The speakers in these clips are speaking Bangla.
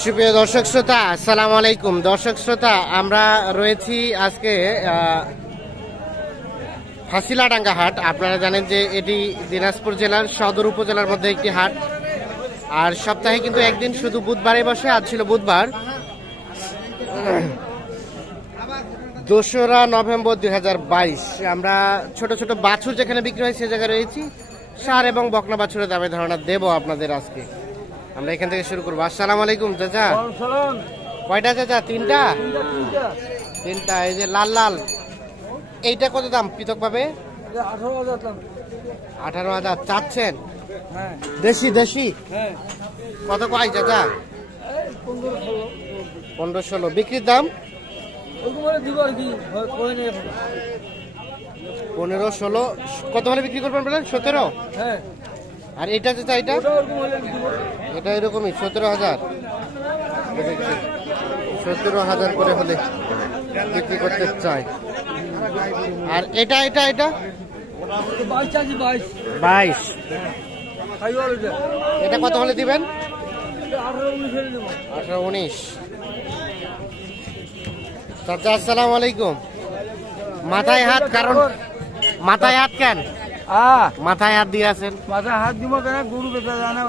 সুপ্রিয় দর্শক শ্রোতা, আসসালামু আলাইকুম। দর্শক শ্রোতা, আমরা রয়েছি আজকে ফাঁসিলাডাঙ্গা হাট। আপনারা জানেন যে এটি দিনাজপুর জেলার সদর উপজেলার মধ্যে একটি হাট, আর সপ্তাহে কিন্তু একদিন শুধু বুধবারে বসে। আজ ছিল বুধবার, 2রা নভেম্বর 2022। আমরা ছোট ছোট বাছুর যেখানে বিক্রি হয় সে জায়গায় রয়েছি। ষাঁড় এবং বকনা বাছুরের দামে ধারণা দেব আপনাদের আজকে। আমরা এখান থেকে শুরু করবো। আসসালামু আলাইকুম চাচা। কয়টা চাচা? তিনটা। এই যে লাল লাল, এইটা কত দাম পৃথক ভাবে? 18,000 চাচ্ছেন? দেশি দেশি কত কয় চাচা? 15-16 বিক্রির দাম? 15-16 কত হলে বিক্রি করবেন বলেন? 17? আর এটা চাচা, এটা এরকমই 17,000। 17,000 করে হলে বিক্রি করতে চাই। আর এটা 22। এটা কত হলে দিবেন? 18-19। চাচা আসসালামু আলাইকুম। মাথায় হাত, কারণ মাথায় হাত কেন? মাথায় হাত দিয়ে আছেন? মাথায় হাত দিব কেন?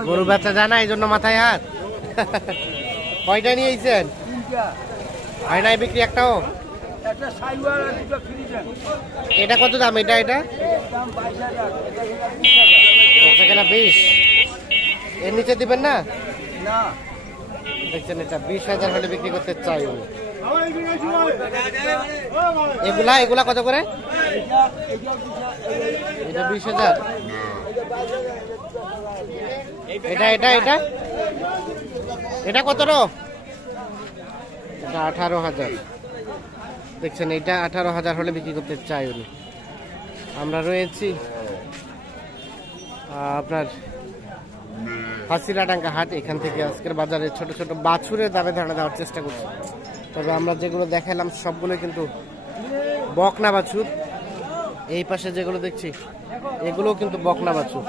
গরু বেচা জানা, এই জন্য মাথায় হাত। কয়টা নিয়েছেন? হয় নাই বিক্রি একটাও? এটা কত দাম? এটা 20। এর নিচে দিবেন না? দেখছেন, এটা 20,000 হলে বিক্রি করতে চাই। এগুলা কত করে? এটা 20,000। এটা কত? এটা 18,000। দেখছেন, এটা 18,000 হলে বিক্রি করতে চাই উনি। আমরা রয়েছি আপনার ফাঁসিলাডাঙ্গা হাট। এখান থেকে আজকের বাজারে ছোট ছোট বাছুরের দামে ধারণা দেওয়ার চেষ্টা করছি। তবে আমরা যেগুলো দেখালাম সবগুলো কিন্তু বকনা বাছুর। এই পাশে যেগুলো দেখছি এগুলো কিন্তু বকনা বাছুর।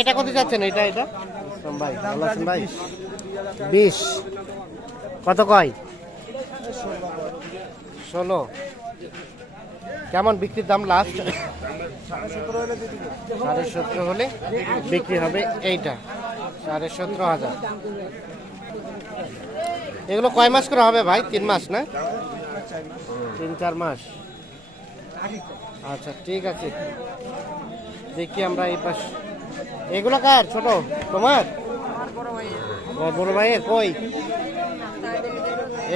এটা কত যাচ্ছেন? এটা ভাই ভালো আছেন ভাই? 20 কত কয়? 16। কেমন বিক্রির দাম লাস্ট? 17.5 হলে বিক্রি হবে। এইটা 17,500। এগুলো কয় মাস করে হবে ভাই? 3 মাস না? 3-4 মাস। আচ্ছা ঠিক আছে, দেখি আমরা এই পাশ। এগুলো কার? ছোট তোমার? বড় ভাইয়ের। কই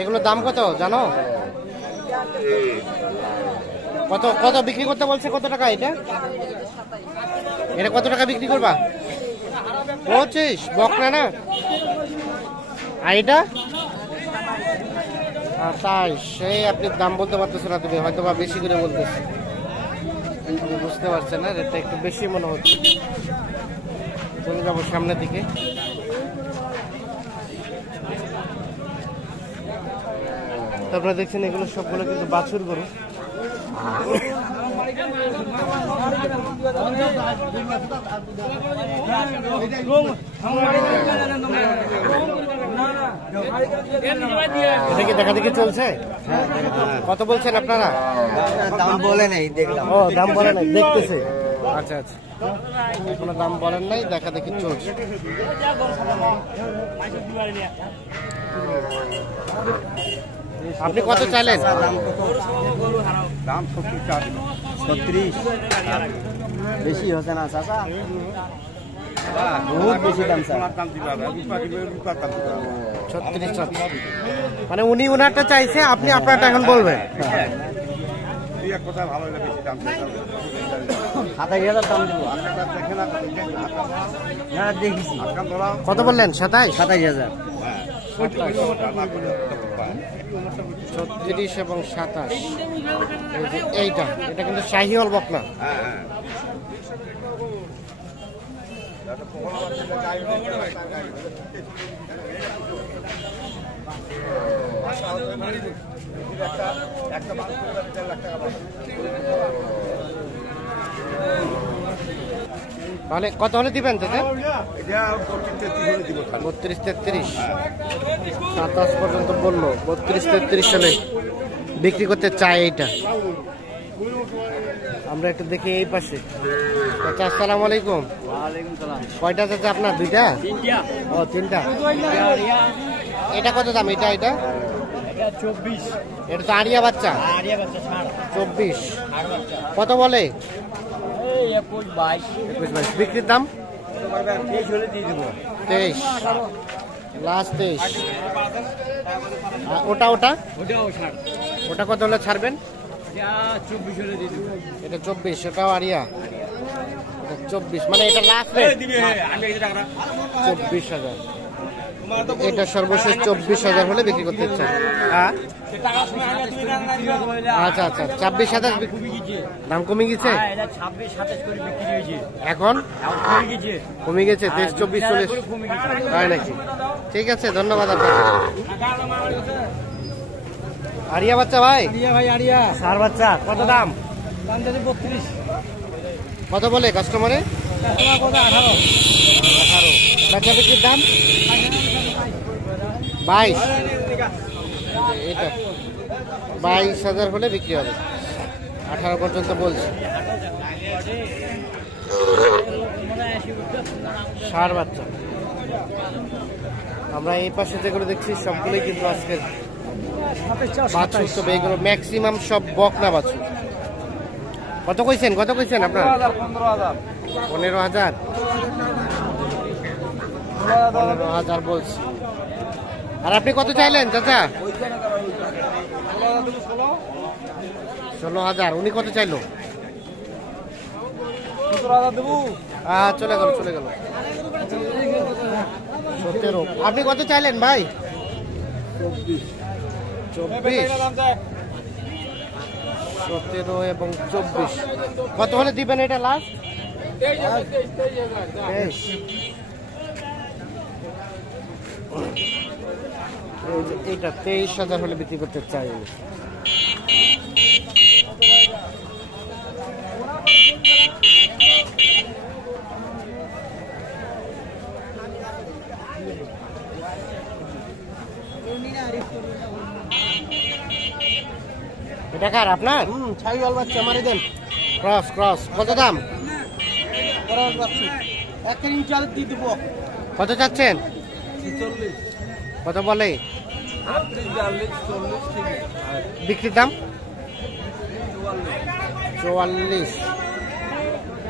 এগুলো দাম কত জানো? কত বিক্রি করতে বলছে? কত টাকা এটা কত টাকা বিক্রি করবা? 25 বকনা না? আর এটা 28। সেই আপনি দাম বলতে পারতেছো না, তুমি হয়তো বা বেশি করে বলতেছো, বুঝতে পারছেন না? রেটটা একটু বেশি মনে হচ্ছে। চলে যাবো সামনের দিকে। তারপরে দেখছেন এগুলো সবগুলো কিন্তু বাছুর গরু। এটা কি দেখা দেখি চলছে? কত বলছেন আপনারা? দাম বলে নাই, দেখলাম। ও দাম বলে নাই, দেখতেছে। আচ্ছা কোনো দাম বলেন নাই, দেখা দেখি চলছে। আপনি কত চাইলেন? দাম 36। বেশি হচ্ছে না চাচা? বহুত বেশি দাম। 36 মানে উনি ওনারটা চাইছে, আপনি আপনারটা এখন বলবেন। 27,000 দাম দেবো। কত বললেন? 27,000। 36 এবং 27। এইটা কিন্তু শাহিওয়াল বকনা। তাহলে কত হলে দিবেন চাচা? 32-33, 27 পর্যন্ত বললো। 32-33 সালে বিক্রি করতে চাই এইটা। আমরা একটু দেখি এই পাশে। চাচা আসসালামু আলাইকুম। কয়টা চাচা আপনার? দুইটা? ও তিনটা। এটা কত দাম? এটা 24 এটা তো আড়িয়া বাচ্চা। 24 কত বলে? 21-22 বিক্রির দাম 23, লাস্ট 23। ওটা ওটা কত হলে ছাড়বেন? 24 এটা 24, ওটাও আড়িয়া, এটা 24, মানে এটা লাস্ট রেট 24,000। এটা সর্বশেষ 24,000 হলে বিক্রি করতে চান। হ্যাঁ আচ্ছা আচ্ছা, 26,000 দাম কমে গেছে এখন? কমে গেছে 23-24 তাই নাকি? ঠিক আছে, ধন্যবাদ আপনাকে। আরিয়া বাচ্চা ভাই, আড়িয়া সার বাচ্চা কত দাম? 32। কত বলে কাস্টমারে? 18। বাচ্চা বিক্রির দাম 22। এটা 22,000 হলে বিক্রি হবে, 18 পর্যন্ত বলছে। ষাঁড় বাচ্চা। আমরা এই পাশে যেগুলো দেখছি সবগুলোই কিন্তু আজকের বাছুর, তবে এগুলো ম্যাক্সিমাম সব বকনা বাছুর। কত কইছেন আপনার? 15,000 বলছি। আর আপনি কত চাইলেন চাচা? 16,000। উনি কত চাইলো? 17,000 দেবো। চলে গেল 17। আপনি কত চাইলেন ভাই? 24, 17 এবং 24। কত হলে দিবেন এটা লাস্ট? 23। এইটা 23,000 হলে বিক্রি করতে চাই। এটা কার আপনার? ছাইওয়াল বাচ্চা মারি দেন। ক্রস কত দাম? কত চাচ্ছেন? কত বলে বিক্রির দাম? 44।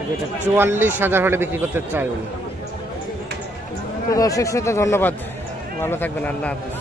যেটা 44,000 হলে বিক্রি করতে চাই উনি। তো দর্শক শ্রোতা ধন্যবাদ, ভালো থাকবেন, আল্লাহ হাফিজ।